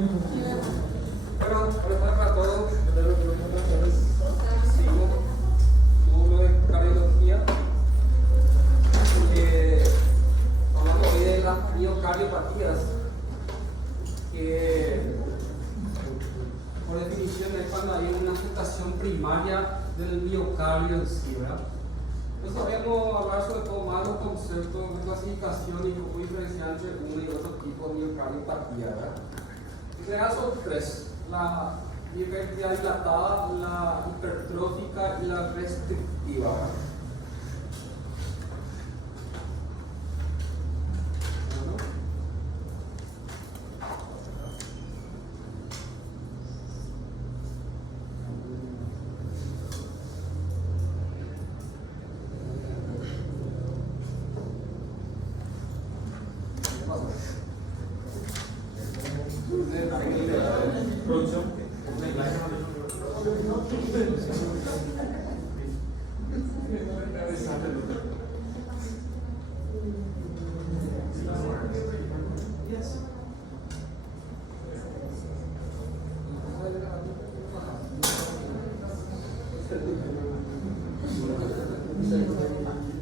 Bueno, hola para todos. Seguimos módulo de cardiología. Hablando hoy de las miocardiopatías, que por definición es cuando hay una afectación primaria del miocardio en sí, ¿verdad? Entonces sabemos hablar sobre todo más los conceptos de clasificación y cómo diferenciar entre uno y otro tipo de miocardiopatía, ¿verdad? En general son tres: la miocardiopatía dilatada, la hipertrófica y la restrictiva, ¿verdad?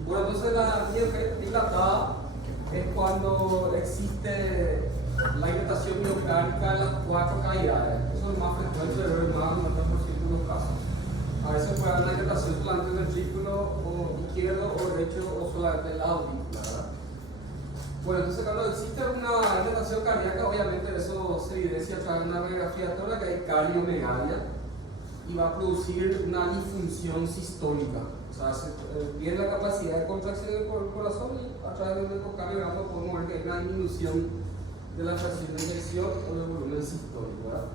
Bueno, entonces la miocardiopatía dilatada es cuando existe la dilatación miocárdica en las cuatro cavidades. Eso es más frecuente de ver, más del 90% de los casos. A veces puede haber una dilatación solamente del ventrículo o izquierdo o derecho o solamente el aurícula, ¿verdad? Bueno, entonces cuando existe una dilatación cardíaca, obviamente eso se evidencia a través de una radiografía tóraca que hay cardiomegalia y va a producir una disfunción sistólica. O sea, pierde la capacidad de contracción del corazón y a través del ecocardiograma podemos ver que hay una disminución de la fracción de eyección o del volumen sistólico, ¿verdad?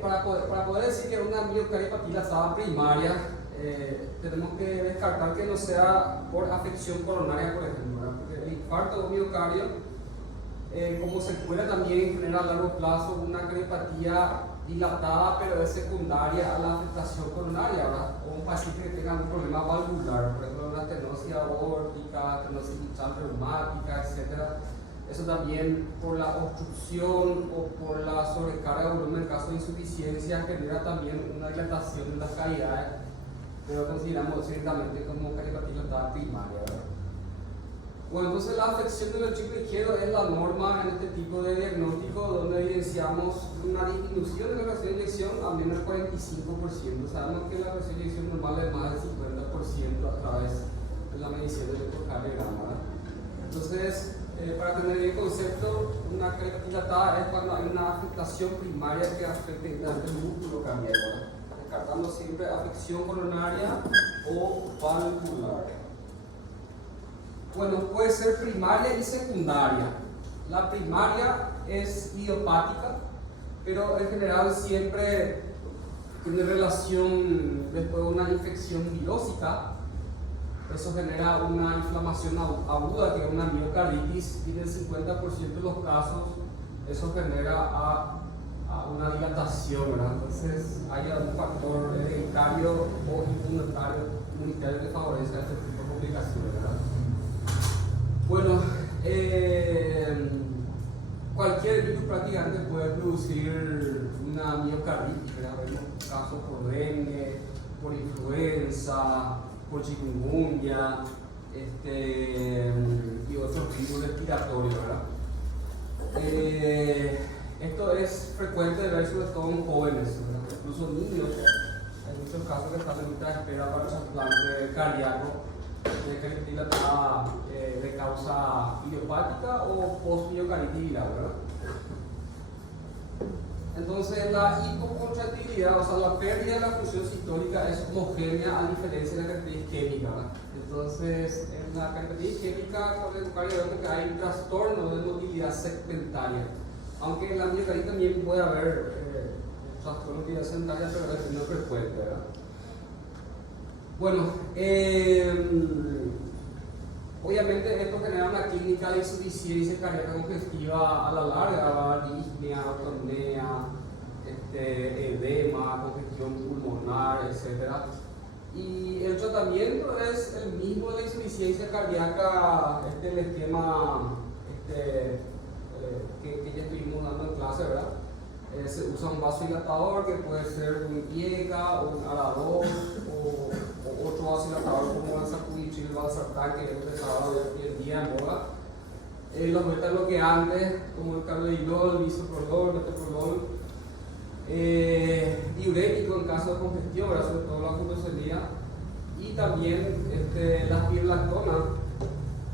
Para poder decir que una miocardiopatía dilatada primaria, tenemos que descartar que no sea por afección coronaria, por ejemplo, ¿verdad? Porque el infarto de miocardio, como secuela también genera a largo plazo una cardiopatía dilatada, pero es secundaria a la afectación coronaria, ¿verdad? O un paciente que tenga un problema valvular, por ejemplo, una estenosis aórtica, estenosis mitral reumática, etc. Eso también por la obstrucción o por la sobrecarga de volumen en caso de insuficiencia genera también una dilatación en las cavidades, pero consideramos directamente como cardiopatía dilatada primaria, ¿verdad? Bueno, entonces la afección del ventrículo izquierdo es la norma en este tipo de diagnóstico, donde evidenciamos una disminución de la fracción de eyección a menos del 45%. Sabemos que la fracción de eyección normal es más del 50% a través de la medición del ecocardiograma, ¿verdad? Entonces, para tener el concepto, una cardiopatía dilatada es cuando hay una afectación primaria que afecte el músculo cardíaco, ¿verdad? Descartando siempre afección coronaria o valvular. Bueno, puede ser primaria y secundaria. La primaria es idiopática, pero en general siempre tiene relación después de una infección virósica. Eso genera una inflamación aguda, que es una miocarditis, y en el 50% de los casos eso genera a una dilatación, ¿verdad? Entonces hay algún factor hereditario o inmunitario que favorece este tipo de complicaciones, ¿verdad? Bueno, cualquier virus prácticamente puede producir una miocarditis, ¿verdad? Vemos casos por dengue, por influenza, por chikungunya, y otros virus respiratorios, ¿verdad? Esto es frecuente de ver sobre todo en jóvenes, ¿verdad? Incluso niños. Hay muchos casos que están en lista de espera para trasplante cardíaco de cardiopatía dilatada de causa idiopática o post-miocarditis viral, ¿verdad? Entonces la hipocontractibilidad, o sea, la pérdida de la función sistólica es homogénea a diferencia de la cardiopatía isquémica, ¿verdad? Entonces, en la cardiopatía isquémica con el ecocardiograma hay un trastorno de motilidad segmentaria, aunque en la miocarditis también puede haber trastorno de motilidad segmentaria, pero es menos frecuente, ¿verdad? Bueno, obviamente esto genera una clínica de insuficiencia cardíaca congestiva a la larga, arritmia, atonía, edema, congestión pulmonar, etc. Y el tratamiento es el mismo de la insuficiencia cardíaca, el esquema que ya estuvimos dando en clase, se usa un vasodilatador que puede ser un IECA o un Aradón o otro vasodilatador como el Sacubitril, el Valsartán, que es utilizado hoy en día en boga. Los beta-bloqueantes como el carvedilol, el bisoprolol, el metoprolol, diurético en caso de congestión, sobre todo la furosemida, y también la spironolactona,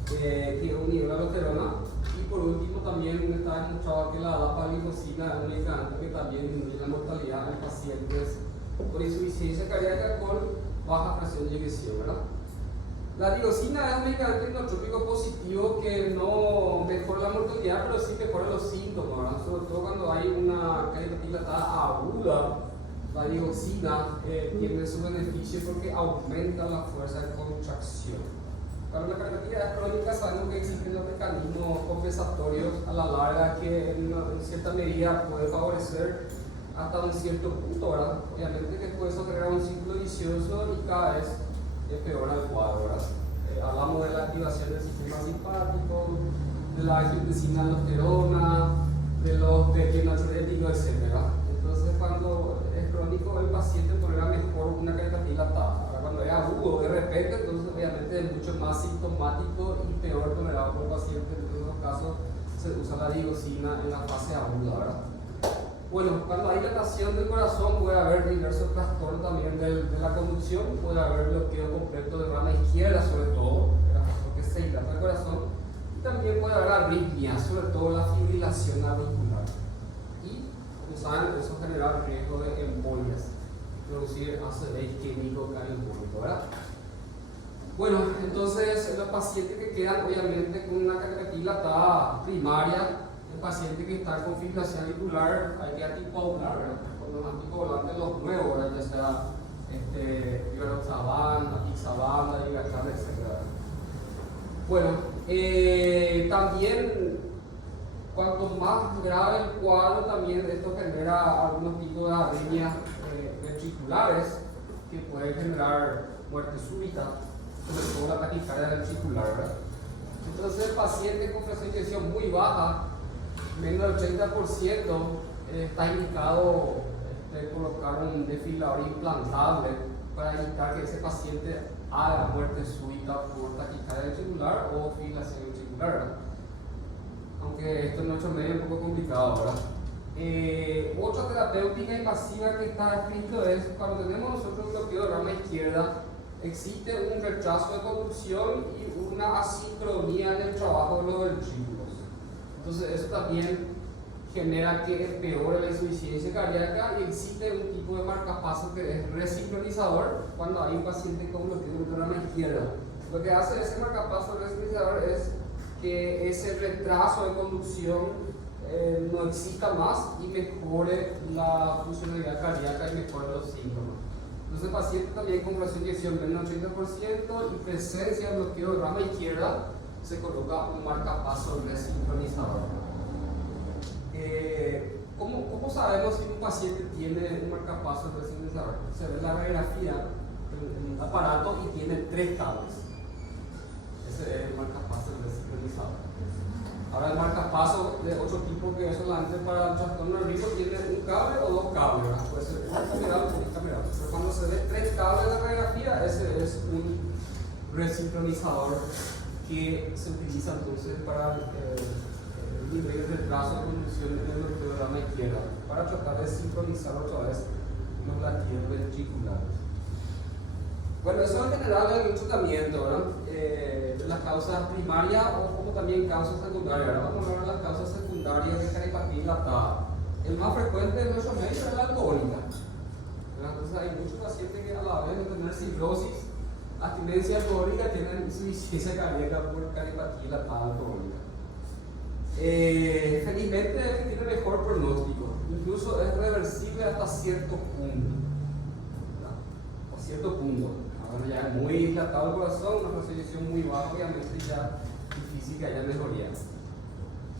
que es un inhibidor de aldosterona. Y por último también está demostrado que la dapagliflozina es un medicamento que también disminuye la mortalidad en pacientes con insuficiencia cardíaca con baja presión de eyección, ¿verdad? La tirosina es un medicamento inotrópico positivo que no mejora la mortalidad, pero sí mejora los síntomas, ¿verdad? Sobre todo cuando hay una cardiopatía dilatada aguda, la digoxina tiene su beneficio porque aumenta la fuerza de contracción. Para la cardiopatía crónica sabemos que existen los mecanismos compensatorios a la larga que en cierta medida puede favorecer hasta un cierto punto, ¿verdad? Obviamente que después eso genera un ciclo vicioso y cada vez empeora el cuadro, ¿verdad? Hablamos de la activación del sistema simpático, de la angiotensina aldosterona, de los detienoachoréticos, etc. Entonces cuando es crónico el paciente tolera mejor una cardiopatía dilatada. Ahora cuando es agudo de repente, entonces obviamente es mucho más sintomático y peor tolerado por el paciente. En esos casos se usa la digoxina en la fase aguda, ¿verdad? Bueno, cuando hay dilatación del corazón puede haber diversos trastornos también de la conducción, puede haber bloqueo completo de rama izquierda sobre todo, porque se dilata el corazón, y también puede haber arritmia, sobre todo la fibrilación auricular. Y, como saben, eso genera riesgo de embolias, producir ácido isquémico carimbólico, ¿verdad? Bueno, entonces los pacientes que quedan obviamente con una cardiopatía dilatada primaria, el paciente que está con fibrilación auricular, hay que anticoagular, ¿verdad? Con los anticoagulantes los nuevos, ¿verdad? Ya sea Rivaroxaban, Apixaban, Daridorexant, etc. Bueno, también cuanto más grave el cuadro, también esto genera algunos tipos de arritmias ventriculares que pueden generar muerte súbita, sobre todo la taquicardia ventricular, ¿verdad? Entonces el paciente con presión de eyección muy baja, menos del 30%, está indicado colocar un desfibrilador implantable para evitar que ese paciente haga muerte súbita por taquicardia ventricular o fibrilación ventricular, ¿verdad? Aunque esto en nuestro medio es un poco complicado, ¿verdad? Otra terapéutica invasiva que está escrito es cuando tenemos nosotros un bloqueo de rama izquierda, existe un retraso de conducción y una asincronía en el trabajo de los ventrículos. Entonces eso también genera que empeore la insuficiencia cardíaca y existe un tipo de marcapaso que es resincronizador cuando hay un paciente con bloqueo de rama izquierda. Lo que hace ese marcapaso resincronizador es que ese retraso de conducción no exista más y mejore la funcionalidad cardíaca y mejore los síntomas. Entonces el paciente también con presión de eyección menos del 30% y presencia de bloqueo de rama izquierda se coloca un marcapaso resincronizador. ¿Cómo sabemos si un paciente tiene un marcapaso resincronizador? Se ve la radiografía en el aparato y tiene 3 cables. Ese es el marcapaso resincronizador. Ahora el marcapaso de otro tipo que es solamente para el trastorno nervioso tiene un cable o 2 cables, ¿verdad? Puede ser unicameral o bicameral. Pero cuando se ve 3 cables de radiografía, ese es un resincronizador que se utiliza entonces para el nivel de retraso de conducción en el bloqueo de rama izquierda, para tratar de sincronizar otra vez los latidos ventriculares. Bueno, eso en general es un tratamiento, ¿verdad? Las causas primarias o como también causas secundarias, ¿verdad? Vamos a hablar de las causas secundarias de cardiopatía dilatada. El más frecuente en nuestro medio es la alcohólica, ¿verdad? Entonces hay muchos pacientes que a la vez de tener cirrosis, abstinencia alcohólica, tienen insuficiencia cardíaca por cardiopatía dilatada alcohólica. Felizmente tiene mejor pronóstico, incluso es reversible hasta cierto punto, ¿verdad? A cierto punto. Ahora ya es muy dilatado el corazón, una presión muy baja, obviamente ya difícil que haya mejoría.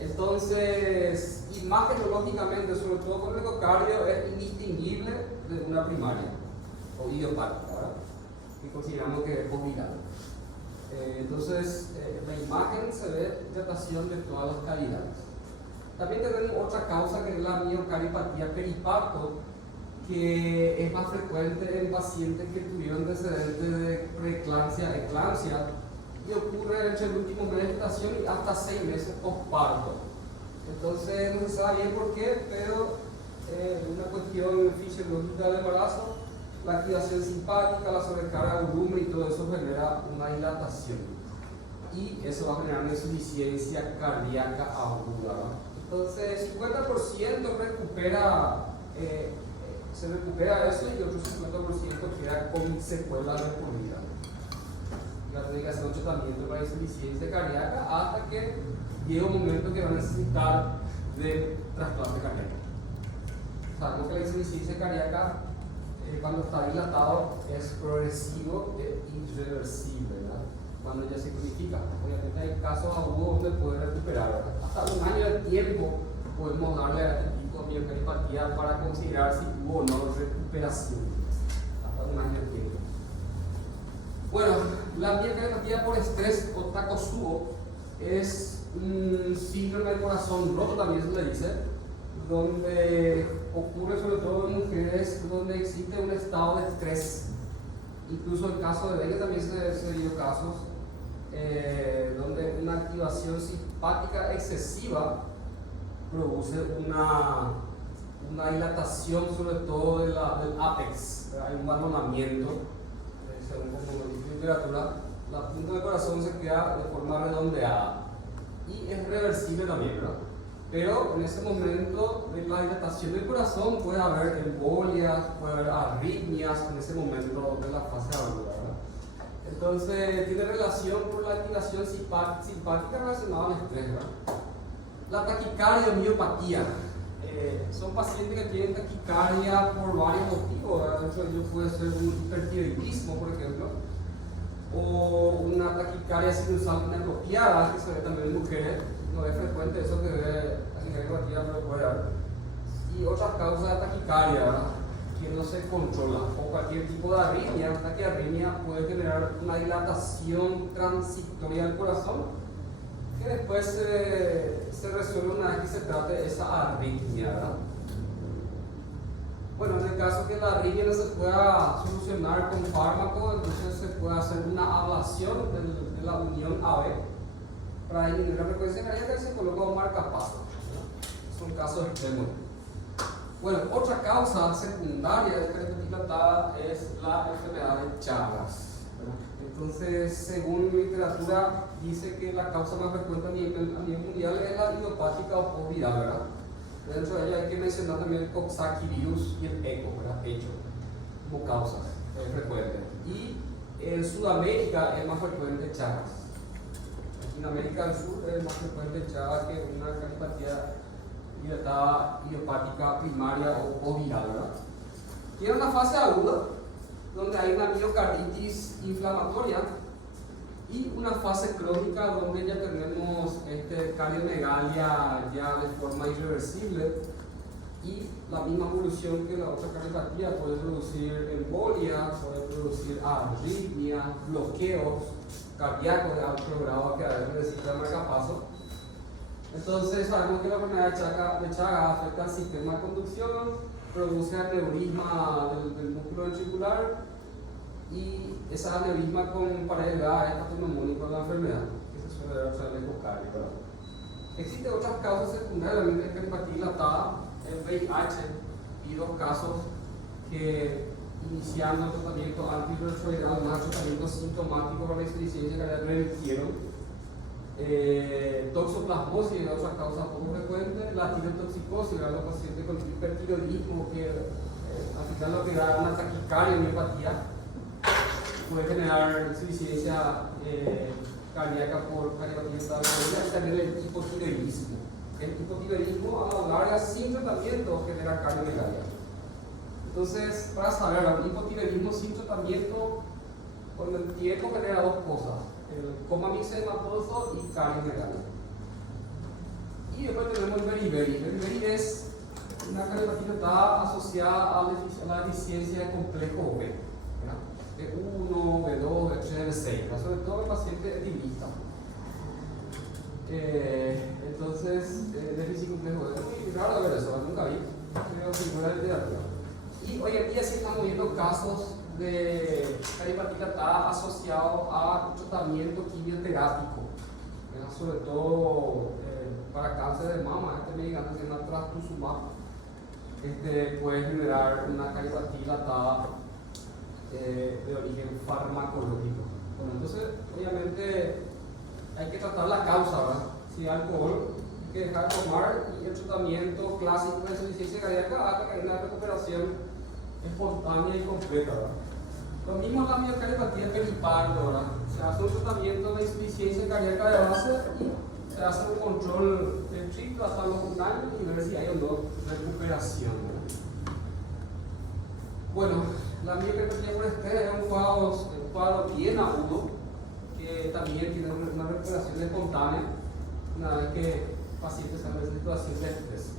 Entonces, imagenológicamente, sobre todo con el ecocardio, es indistinguible de una primaria o idiopática, ¿verdad? Y consideramos que es posviral. Entonces, en la imagen se ve dilatación de todas las cavidades. También tenemos otra causa que es la miocardiopatía periparto, que es más frecuente en pacientes que tuvieron antecedentes de preeclampsia, eclampsia, y ocurre entre el último mes de gestación y hasta 6 meses posparto. Entonces no se sabe bien por qué, pero una cuestión fisiológica del embarazo, la activación simpática, la sobrecarga volumen y todo eso genera una dilatación. Y eso va a generar una insuficiencia cardíaca aguda. Entonces, 50% se recupera eso y otro 50% queda con secuelas de por vida. La tiene que hacer un tratamiento para insuficiencia cardíaca hasta que llegue un momento que va a necesitar de trasplante cardíaco. Sabemos que la insuficiencia cardíaca, cuando está dilatado, es progresivo e irreversible, ¿verdad? Cuando ya se cronifica. Obviamente hay casos agudos donde puede recuperar, ¿verdad? Hasta 1 año de tiempo podemos darle a este tipo de miocardiopatía para considerar si hubo o no recuperación. Hasta 1 año de tiempo. Bueno, la miocardiopatía por estrés o Takotsubo es un síndrome del corazón roto, también se le dice, donde ocurre sobre todo en mujeres donde existe un estado de estrés. Incluso en el caso de dengue también se dio casos donde una activación simpática excesiva produce una dilatación sobre todo del ápex. Hay un balonamiento, según como dice la literatura, la punta del corazón se queda de forma redondeada y es reversible también, ¿verdad? Pero en ese momento de la dilatación del corazón puede haber embolias, puede haber arritmias en ese momento de la fase aguda, ¿verdad? Entonces tiene relación con la activación simpática relacionada al estrés, ¿verdad? La taquicardia o miopatía. Son pacientes que tienen taquicardia por varios motivos, ¿verdad? Dentro de ellos puede ser un hipertiroidismo, por ejemplo, o una taquicardia sinusal inapropiada, que se ve también en mujeres. No es frecuente eso que ve taquicardia, pero puede haber. Y otras causas de taquicardia, ¿verdad?, que no se controla, o cualquier tipo de arritmia. Una taquiarritmia puede generar una dilatación transitoria del corazón, que después se resuelve una vez que se trate esa arritmia, ¿verdad? Bueno, en el caso que la arritmia no se pueda solucionar con fármaco, entonces se puede hacer una ablación de la unión AB para disminuir la frecuencia cardíaca y se coloca un marcapaso. Son casos extremos. Bueno, otra causa secundaria de cardiopatía dilatada es la enfermedad de Chagas. Entonces, según literatura, dice que la causa más frecuente a nivel mundial es la idiopática o postviral, ¿verdad? Dentro de ella hay que mencionar también el Coxsackie virus y el ECO, ¿verdad? Hecho como causas frecuentes. Y en Sudamérica es más frecuente Chagas. En América del Sur es más frecuente Chagas que una cardiopatía dilatada idiopática primaria o postviral, ¿verdad? Tiene una fase aguda, donde hay una miocarditis inflamatoria, y una fase crónica donde ya tenemos cardiomegalia ya de forma irreversible, y la misma evolución que la otra cardiopatía puede producir embolias, puede producir arritmias, bloqueos cardíacos de alto grado que a veces necesitan marcapaso. Entonces sabemos que la enfermedad de Chagas afecta al sistema de conducción, produce aneurisma del músculo ventricular, y esa aneurisma con pared delgada es patognomónico de la enfermedad, que se suele ver en el ecocardio, ¿verdad? Existen otras causas secundarias de cardiopatía dilatada, el VIH, y 2 casos que iniciando el tratamiento antirretroviral, más tratamiento sintomático para la insuficiencia cardíaca, revirtieron. Toxoplasmosis es otra causa poco frecuente, la tirotoxicosis, los pacientes con hipertiroidismo que al final lo que da una taquicardia o miopatía puede generar insuficiencia cardíaca por cardiopatía dilatada, y también el hipotiroidismo. El hipotiroidismo a la larga sin tratamiento genera cardiomegalia. Entonces, para saber, el hipotiroidismo sin tratamiento con el tiempo genera 2 cosas: el coma mixedematoso y cardiomegalia. Y después tenemos el beriberi. El beriberi es una cardiopatía dilatada asociada a la deficiencia de complejo B, B1, B2, B3, B6, sobre todo en pacientes etilistas. Entonces, déficit complejo es muy raro ver eso, nunca vi, creo figura de literatura. Y hoy en día sí estamos viendo casos de caripatía está asociado a tratamiento quimioterápico, ¿verdad? Sobre todo para cáncer de mama. Este medicamento que se llama trastuzumab puede generar una caripatía dilatada de origen farmacológico. Bueno, entonces, obviamente, hay que tratar la causa, ¿verdad? Si hay alcohol, hay que dejar de tomar, y el tratamiento clásico de insuficiencia cardíaca hasta que haya una recuperación espontánea y completa, ¿verdad? Lo mismo es la miocardiopatia periparto, ¿verdad? Se hace un tratamiento de insuficiencia cardíaca de base y se hace un control del ciclo hasta los 1 año y ver si hay o no recuperación, ¿verdad? Bueno, la miocardiopatia por estrés es un cuadro bien agudo que también tiene una recuperación espontánea una vez que el paciente sale de situación de estrés.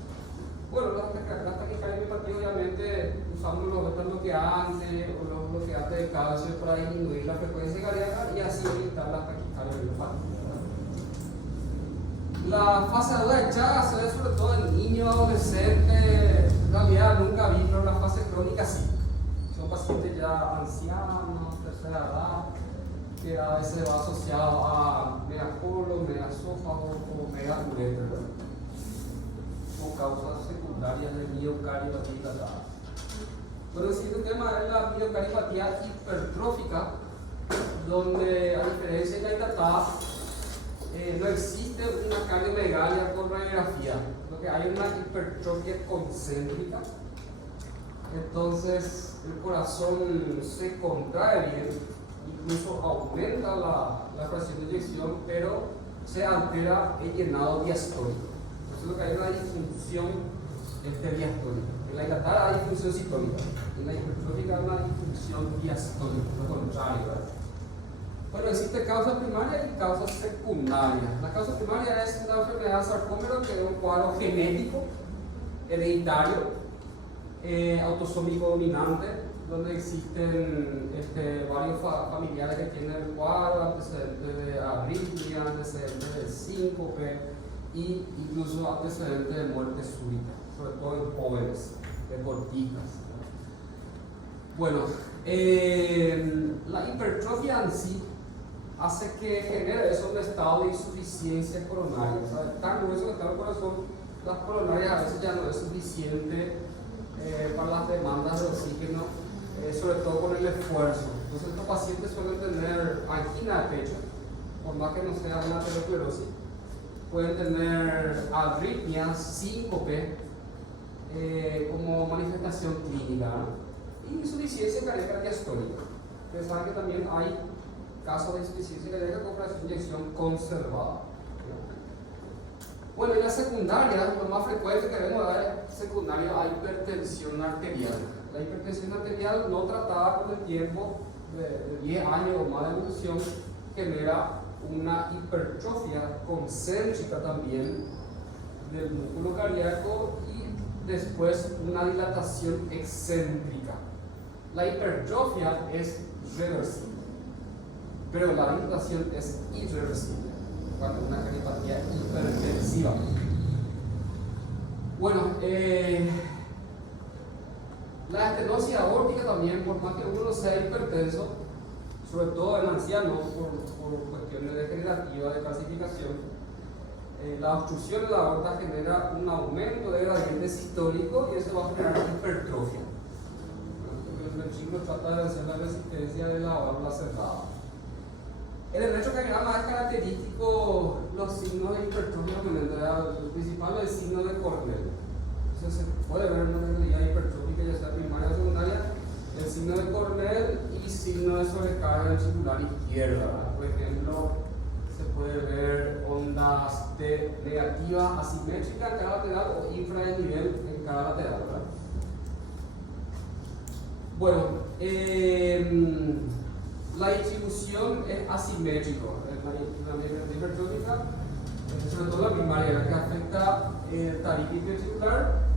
Bueno, las taquicardias obviamente usamos los beta bloqueantes o los bloqueantes de calcio para disminuir la frecuencia cardíaca y así evitar la taquicardia. La fase aguda de Chagas se ve sobre todo en niños, adolescentes, en realidad nunca vi, pero la fase crónica sí. Son pacientes ya ancianos, tercera edad, que a veces va asociado a megacolon, megaesófago o megaureter, como causas secundarias de miocardiopatia dilatada. Bueno, el siguiente tema es la miocardiopatia hipertrófica, donde a diferencia de la dilatada, no existe una cardiomegalia por radiografía, lo que hay una hipertrofia concéntrica. Entonces el corazón se contrae bien, incluso aumenta la presión de eyección, pero se altera el llenado diastólico. Entonces lo que hay es una disfunción diastólica. En la dilatada hay disfunción sistólica, en la hipertrófica hay una disfunción diastólica, lo contrario, ¿verdad? Bueno, existe causa primaria y causa secundaria. La causa primaria es una enfermedad de sarcómero, que es un cuadro genético, hereditario, autosómico dominante, donde existen varios familiares que tienen el cuadro, antecedentes de arritmia, antecedentes de síncope e incluso antecedentes de muerte súbita, sobre todo en jóvenes, deportistas. Bueno, la hipertrofia en sí hace que genere eso un estado de insuficiencia coronaria. O sea, tan grueso que está el corazón, las coronarias a veces ya no es suficiente para las demandas de oxígeno, sobre todo con el esfuerzo. Entonces estos pacientes suelen tener angina de pecho, por más que no sea una aterosclerosis, pueden tener arritmias, síncope como manifestación clínica, ¿no? Y insuficiencia cardíaca diastólica. Ustedes saben que también hay casos de insuficiencia cardíaca con fracción de eyección conservada. Bueno, y la secundaria, lo más frecuente que vemos es secundaria a hipertensión arterial. La hipertensión arterial no tratada con el tiempo de 10 años o más de evolución genera una hipertrofia concéntrica también del músculo cardíaco y después una dilatación excéntrica. La hipertrofia es reversible, pero la dilatación es irreversible cuando una cardiopatía hipertensiva. Bueno, la estenosis aórtica también, por más que uno sea hipertenso, sobre todo en ancianos por cuestiones degenerativas de calcificación, la obstrucción de la aorta genera un aumento de gradiente sistólico y eso va a generar hipertrofia. El ventículo trata de hacer la resistencia de la válvula cerrada. En el electrocardiograma es característico los signos de hipertrofia dominante. El principal es el signo de Cornell. Entonces se puede ver una realidad hipertrófica, ya sea primaria o secundaria, el signo de Cornell y signo de sobrecarga ventricular izquierda. Por ejemplo, se puede ver ondas T negativas asimétricas en cada lateral o infradesnivel en cada lateral, ¿verdad? Bueno, la distribución es asimétrica. La miocardiopatia hipertrófica, sobre todo la primaria, la que afecta el tabique ventricular,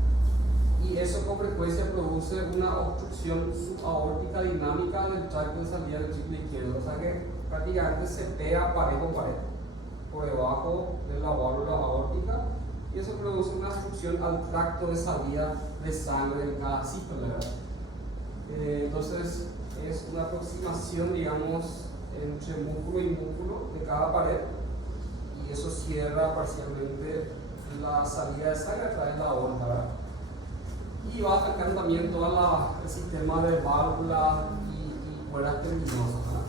y eso con frecuencia produce una obstrucción subaórtica dinámica del tracto de salida del ventriculo izquierdo, o sea que prácticamente se pega pared con pared. por debajo de la válvula aórtica y eso produce una obstrucción al tracto de salida de sangre en cada sístole, ¿verdad? Entonces es una aproximación, digamos, entre músculo y músculo de cada pared y eso cierra parcialmente la salida de sangre a través de la aorta, ¿verdad? Y va afectando también todo el sistema de válvulas y cuerdas terminosas, ¿verdad?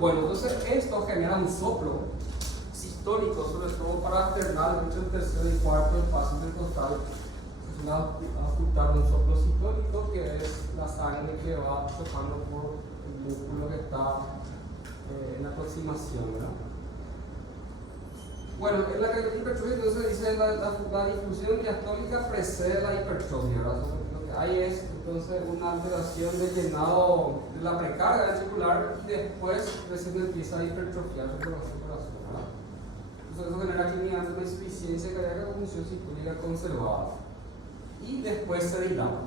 Bueno, entonces esto genera un soplo sistólico, sobre todo para alternar entre el tercero y cuarto espacio intercostal. Va a ocultar un soplo sistólico que es la sangre que va chocando por el músculo que está en la aproximación, ¿verdad? Bueno, en la hipertrofia entonces dice la difusión diastólica precede la hipertrofia, ¿verdad? Lo que hay es entonces una alteración de llenado de la precarga ventricular y después recién empieza a hipertrofiarse por la circulación, ¿verdad? Entonces eso genera clínicamente una insuficiencia cardíaca con función sistólica conservada y después se dilata,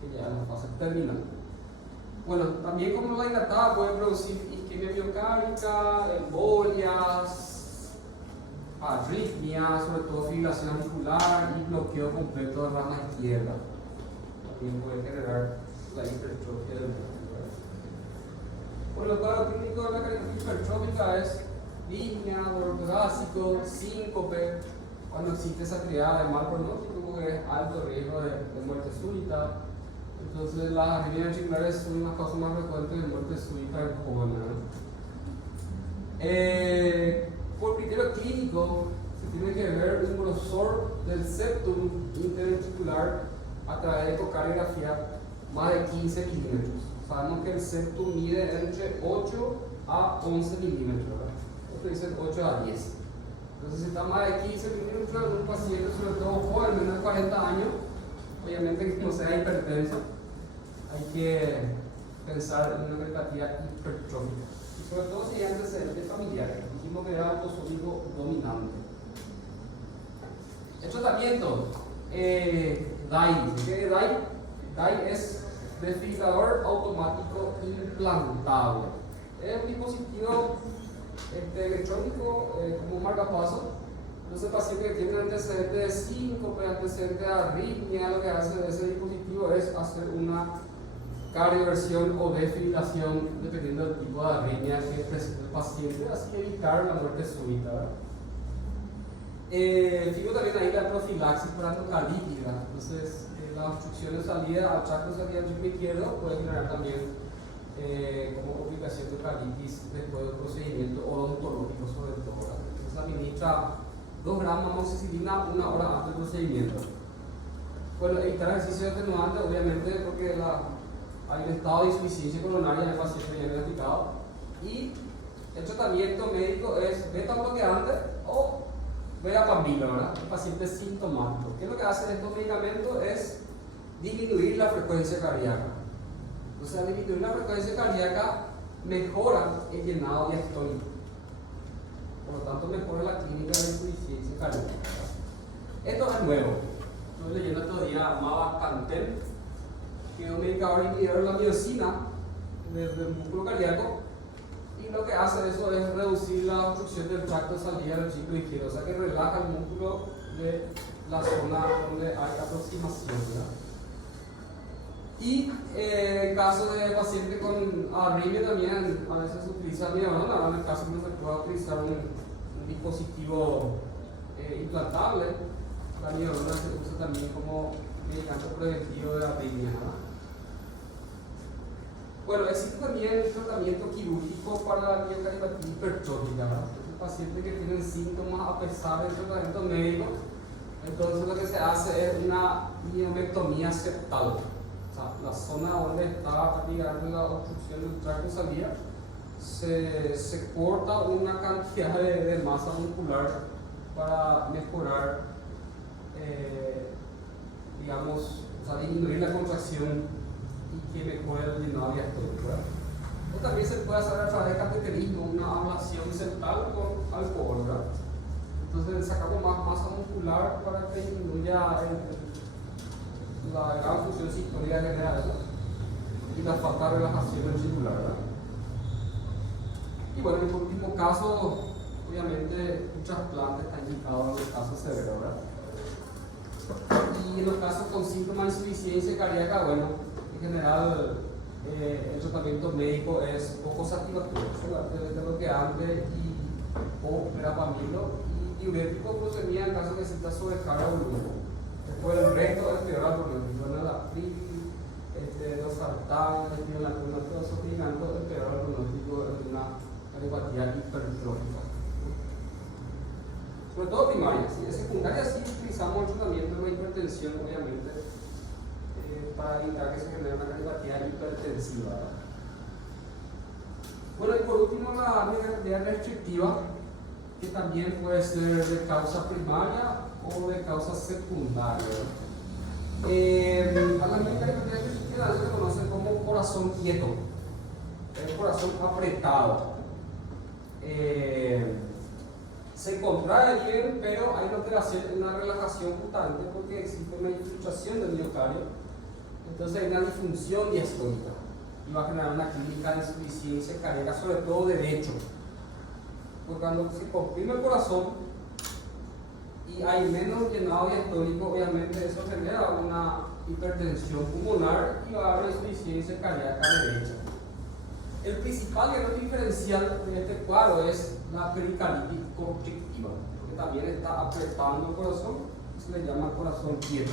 que ya es la fase terminal. Bueno, también como la dilatada puede producir isquemia miocárdica, embolias, arritmia, sobre todo fibrilación auricular y bloqueo completo de rama izquierda. También puede generar la hipertrofia del músculo. Bueno, el cuadro clínico de la cardiopatía hipertrófica es disnea, dolor torácico, síncope, cuando existe esa triada de mal pronóstico, que es alto riesgo de muerte súbita. Entonces, las arritmias ventriculares son las causas más frecuentes de muerte súbita en jóvenes. Por criterio clínico, se tiene que ver un grosor del septum interventricular a través de ecocardiografía más de 15 milímetros. Sabemos que el septum mide entre 8 a 11 milímetros, ¿verdad? Otros dicen 8 a 10. Entonces, si está más de 15 milímetros en un paciente, sobre todo joven, menos de 40 años, obviamente que no sea hipertenso, hay que pensar en una cardiopatía hipertrófica. Y sobre todo si hay antecedentes familiares. Dijimos que era autosómico dominante. El tratamiento, DAI. ¿Qué es DAI? DAI es desfibrilador automático implantable. Es un dispositivo electrónico como marcapaso. Entonces, el paciente que tiene antecedentes de síncope, antecedentes de arritmia, lo que hace de ese dispositivo es hacer una cardioversión o desfibrilación dependiendo del tipo de arritmia que presenta el paciente, así evitar la muerte súbita, ¿verdad? Fijo también ahí la profilaxis por endocarditis, ¿verdad? Entonces, la obstrucción de salida al tracto de salida del triple izquierdo puede generar también como complicación de endocarditis después del procedimiento odontológico, sobre todo, ¿verdad? Entonces, administra 2 gramos de amoxicilina 1 hora antes del procedimiento. Bueno, evitar ejercicio atenuante, obviamente, porque hay un estado de insuficiencia coronaria en el paciente ya diagnosticado. Y el tratamiento médico es beta bloqueante o verapamil, ¿verdad? El paciente sintomático. ¿Qué es lo que hacen estos medicamentos? Es disminuir la frecuencia cardíaca. Entonces, al disminuir la frecuencia cardíaca, mejoran el llenado diastólico. Por lo tanto, mejora la clínica de insuficiencia cardíaca. Esto es nuevo. Estoy leyendo todavía Mavacanten, que es un medicador inhibidor de la miocina del músculo cardíaco, y lo que hace eso es reducir la obstrucción del tracto de salida del ciclo izquierdo, o sea que relaja el músculo de la zona donde hay aproximación, ¿verdad? Y en caso de paciente con arritmia también a veces se utiliza miodarona. En el caso no se puede utilizar un dispositivo implantable, la miodarona se usa también como medicamento preventivo de arritmia, ¿verdad? Bueno, existe también el tratamiento quirúrgico para la miocardiopatía hipertrófica, ¿verdad? Es pacientes que tienen síntomas a pesar del tratamiento médico. Entonces lo que se hace es una miomectomía septal. O sea, la zona donde está ligada la obstrucción del tracto de salida, se corta una cantidad de masa muscular para mejorar, digamos, o sea, disminuir la contracción y que mejore el llenado diastólico. O también se puede hacer a través de cateterismo, una ablación septal con alcohol, ¿verdad? Entonces sacamos más masa muscular para que disminuya la gran función sistólica general y la falta de relajación ventricular, ¿verdad? Y bueno, en el último caso, obviamente muchas plantas están indicadas en el caso severo, ¿verdad? Y en los casos con síntomas de insuficiencia cardíaca, bueno, en general el tratamiento médico es poco satisfactorio, solamente lo que antes o verapamilo y diurético procedía en caso de que exista sobrecarga volumen. Después el resto es empeorar por ejemplo, la los sartán, todos esos medicamentos empeoran el pronóstico de una cardiopatía hipertrófica. Sobre todo primaria, ¿sí? En secundaria sí utilizamos el tratamiento de la hipertensión, obviamente, para evitar que se genere una cardiopatía hipertensiva. Bueno, y por último la cardiopatía restrictiva, que también puede ser de causa primaria o de causa secundaria. A la cardiopatía restrictiva se conoce como corazón quieto, el corazón apretado. Se contrae bien, pero hay una relajación mutante porque existe una infiltración del miocardio, entonces hay una disfunción diastólica y va a generar una clínica de insuficiencia cardíaca, sobre todo derecho. Porque cuando se comprime el corazón y hay menos llenado diastólico, obviamente eso genera una hipertensión pulmonar y va a haber insuficiencia cardíaca derecha. El principal error diferencial de este cuadro es la pericardite constrictiva, porque también está apretando el corazón, se le llama corazón quieto.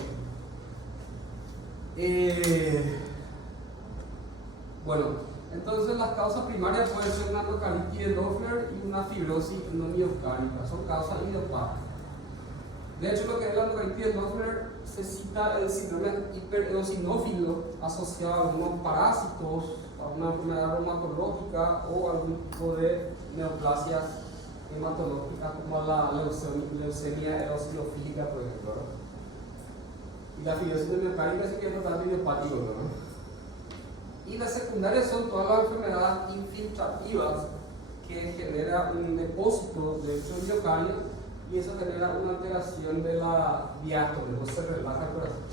Bueno, entonces las causas primarias pueden ser una endocardititis de Doppler y una fibrosis endomiocárdica, son causas idiopáticas. De hecho, lo que es la endocardititis de Doppler se cita el síndrome hipereosinófilo asociado a algunos parásitos, a una enfermedad reumatológica o algún tipo de neoplasias hematológicas como la leucemia eosinofílica, por ejemplo, ¿no? Y la fibrosis endomiocárdica sí que es totalmente idiopático, ¿no? Y las secundarias son todas las enfermedades infiltrativas que generan un depósito de hecho en miocardio y eso genera una alteración de la diástole, entonces se relaja el corazón.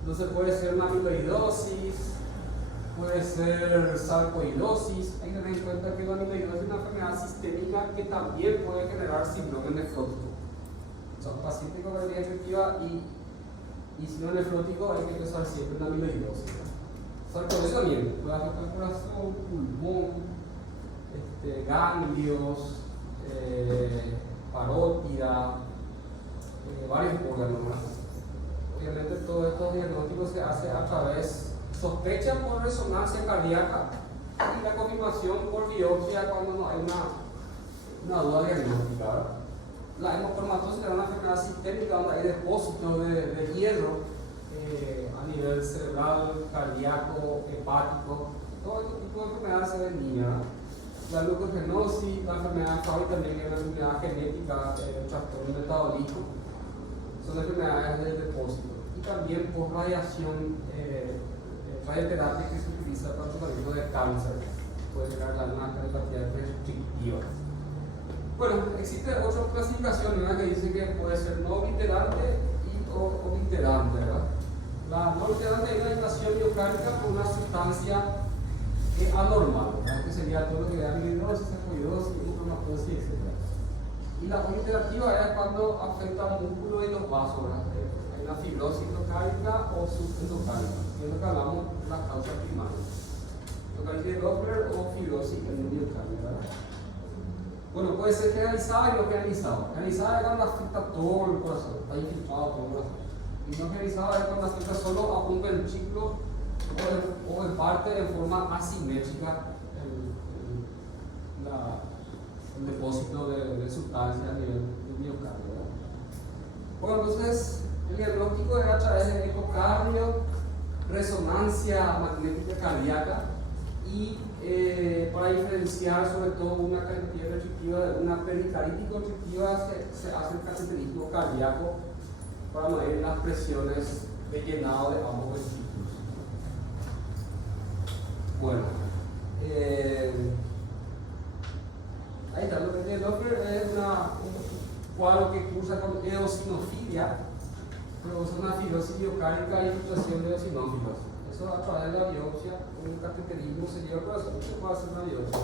Entonces puede ser una amiloidosis, puede ser sarcoidosis. Hay que tener en cuenta que la amiloidosis es una enfermedad sistémica que también puede generar síndrome nefrótico. Son pacientes con cardiopatía efectiva y síndrome nefrótico hay que pensar siempre en la amiloidosis. Sarcoidosis también puede afectar el corazón, pulmón, ganglios, parótida, varios órganos. Obviamente todos estos diagnósticos se hacen a través, sospecha por resonancia cardíaca y la confirmación por biopsia cuando no hay una duda diagnóstica, ¿verdad? La hemocromatosis es una enfermedad sistémica donde hay depósitos de hierro a nivel cerebral, cardíaco, hepático. Todo este tipo de enfermedades se ven niñas. La glucogenosis, la enfermedad de Fabry también es una enfermedad genética, el trastorno metabolítico. Son enfermedades del depósito. Y también por radiación, radioterapia que se utiliza para el tratamiento de cáncer. Puede llegar a una cardiopatía restrictiva. Bueno, existe otra clasificación, una que dice que puede ser no obliterante o obliterante, ¿verdad? La no obliterante es una inflamación miocárdica por una sustancia anormal, ¿verdad? Que sería todo lo que da amiloidosis, sarcoidosis, hemocromatosis, etc. Y la obliterativa es cuando afecta al músculo y los vasos, ¿verdad? Hay una fibrosis endocárdica o subendocárdica, que es lo que hablamos de las causas primarias. Endocardititis de Doppler o fibrosis endomiocárdica, ¿verdad? Bueno, puede ser generalizada y no generalizada. Generalizada es cuando afecta todo el corazón, está infiltrado todo el corazón. Y no generalizada es cuando afecta solo a un ventrículo o en parte en forma asimétrica el depósito de sustancia a nivel del miocardio. Bueno, entonces el diagnóstico era a través de ecocardio, resonancia magnética cardíaca y para diferenciar sobre todo una cardiopatía restrictiva de una pericardite constrictiva se hace el cateterismo cardíaco para medir las presiones de llenado de ambos ventrículos. Bueno, ahí está, lo que tiene Doppler es un cuadro que cursa con eosinofilia, produce una fibrosis miocárdica y infiltración de eosinófilos. Eso a través de la biopsia, un cateterismo se lleva al corazón, se puede hacer una biopsia.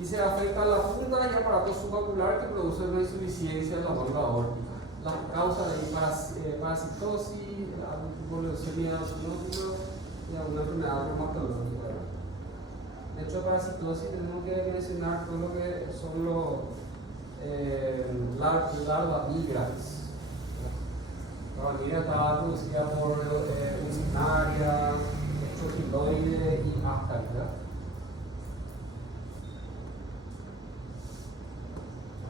y se afecta la punta del aparato subacular que produce una insuficiencia de la válvula aórtica. Las causas de parasitosis, glucosilemiia y alguna enfermedad reumatológica. De hecho, parasitosis tenemos que mencionar todo lo que son los larvas migrantes. La vanilla está producida por Ucinaria, Trochiloide y Ascaris.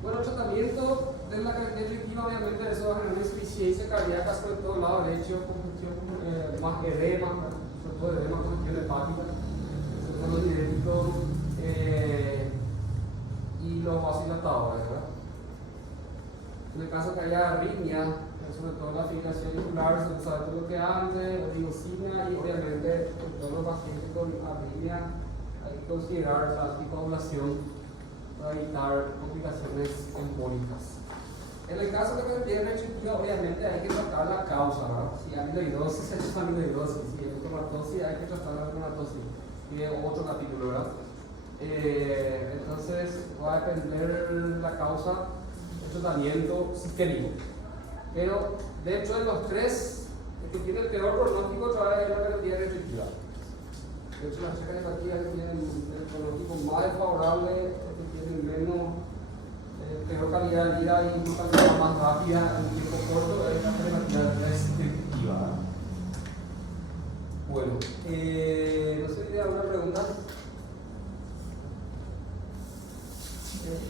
Bueno, el tratamiento de la cardiopatía restrictiva, obviamente, eso va a generar insuficiencia cardíaca, sobre todo el lado derecho, congestión, más edema, sobre todo edema, congestión hepática, sobre todo los diuréticos y los vasodilatadores, ¿verdad? En el caso que haya arritmia, sobre todo la fibrilación auricular, se usa todo lo que antes, oligocina y obviamente en todos los pacientes con arritmia hay que considerar la anticoagulación para evitar complicaciones embólicas. En el caso de la cardiopatía restrictiva, obviamente hay que tratar la causa, ¿verdad? Si hay amiloidosis, se trata amiloidosis, si hay reumatosis, hay que tratar la reumatosis, y es otro capítulo, ¿verdad? Entonces va a depender la causa del tratamiento sistémico. Pero de hecho de los tres, el que tiene el peor pronóstico otra vez es la cardiopatía restrictiva. De hecho, las cardiopatías que tienen el pronóstico más desfavorable, que tienen menos, peor calidad de vida y una calidad más rápida en un tiempo corto, es la cardiopatía restrictiva. Bueno, no sé si hay alguna pregunta.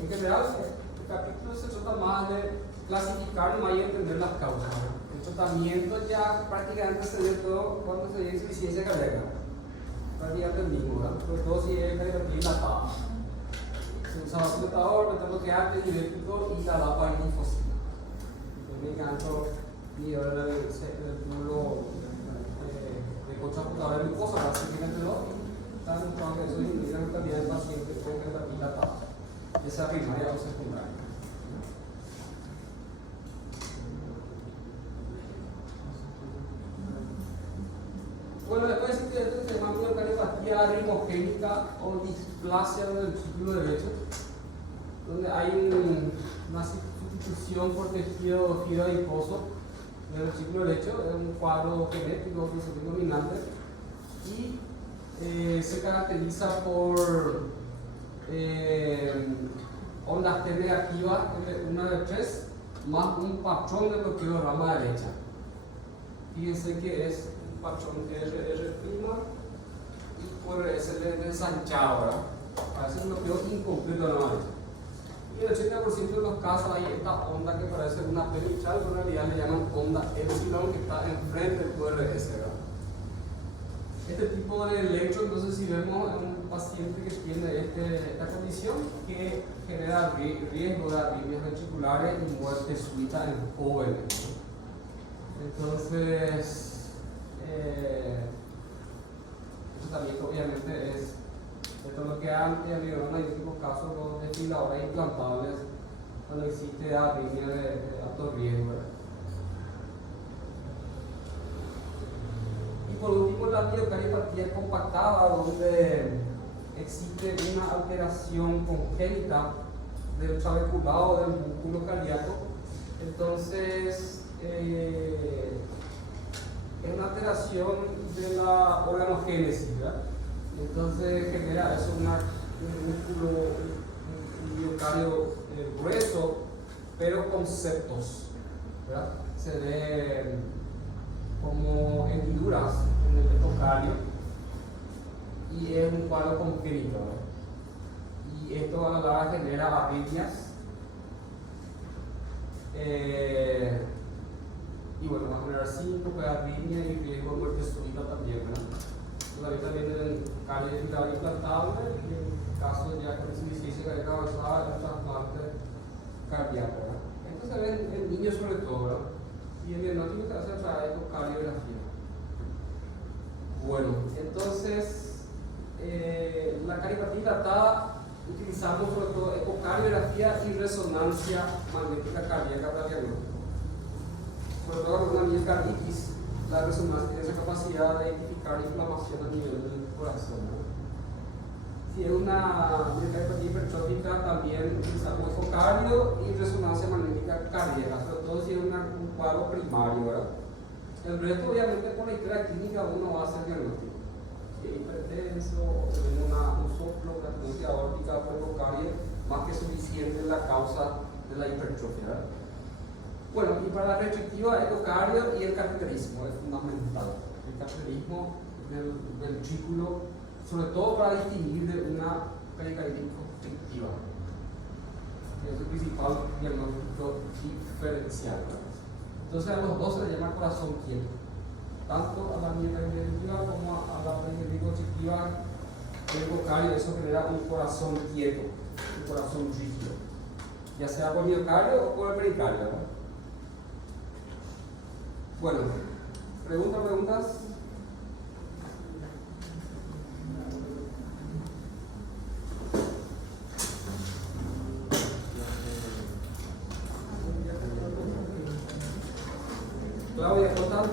En general, el capítulo se trata más de clasificar y entender las causas. El tratamiento ya prácticamente se dio todo cuando se dio insuficiencia cardíaca. Prácticamente el mismo, ¿verdad? Sobre todo si es cardiopatía dilatada. Se usa vasodilatador, beta-bloqueante, diurético y la DAPA y linfocina. El medicamento y ahora el módulo de contraputador de glucosa, básicamente no. Están demostrando que eso disminuye la cantidad de pacientes con cardiopatía dilatada, ya sea primaria o secundaria. Bueno, después de este se llama cardiopatía arritmogénica o displasia del ciclo derecho, donde hay una sustitución por tejido fibra adiposo del ciclo derecho, es un cuadro genético que dominante y se caracteriza por ondas T negativas, una de 3, más un patrón de bloqueo de rama derecha. Fíjense que es patrón RR' y por ese de ensanchado, ¿verdad? Parece un bloqueo incompleto de la derecha. Y en el 80% de los casos hay esta onda que parece una perichal, pero en realidad le llaman onda epsilon, que está enfrente del QRS, ¿verdad? Este tipo de electro, entonces, si vemos en un paciente que tiene esta condición, que genera riesgo de arritmias ventriculares y muerte súbita en jóvenes. Entonces, eso también obviamente es esto lo que antes ha habido en algunos casos los desfibriladores implantables cuando existe arritmia de alto riesgo. Y por último, la miocardiopatía compactada, donde existe una alteración congénita del trabeculado del músculo cardíaco. Entonces, es una alteración de la organogénesis, ¿verdad? Entonces genera eso un músculo, un miocardio grueso, pero con septos, ¿verdad? Se ve como hendiduras en el miocardio y es un cuadro congénito, ¿verdad? Y esto a la larga genera arritmias. Y bueno, va a generar síncope, arritmia y riesgo de muerte súbita también, ¿verdad? También en cardiopatía implantable y en caso ya con insuficiencia cardíaca avanzada, el trasplante cardíaco, ¿verdad? Esto se ve en niños sobre todo, ¿verdad? Y el diagnóstico se hace a través de ecocardiografía. Bueno, entonces, la cardiopatía dilatada utilizamos sobre todo ecocardiografía y resonancia magnética cardíaca para diagnóstico. Sobre todo con una miocarditis, la resonancia tiene esa capacidad de identificar inflamación a nivel del corazón, ¿no? Si es una miocardiopatía hipertrófica, también utilizamos ecocardio y resonancia magnética cardíaca, sobre todo si es un cuadro primario, ¿verdad? El resto, obviamente, por la historia clínica uno va a hacer diagnóstico. Si es hipertenso, o tenemos un soplo, una tendencia aórtica por ecocardio, más que suficiente en la causa de la hipertrofia, ¿verdad? Bueno, y para la restrictiva, ecocardio y el cateterismo es fundamental. El cateterismo del ventrículo, sobre todo para distinguir de una pericarditis constrictiva. Es el principal diagnóstico diferencial, ¿verdad? Entonces a los dos se le llama corazón quieto, tanto a la miocarditis como a la pericarditis constrictiva. El ecocardio, eso genera un corazón quieto, un corazón rígido, ya sea por miocardio o por el pericardio, ¿verdad? Bueno, preguntas. Claudia, ¿cómo estás?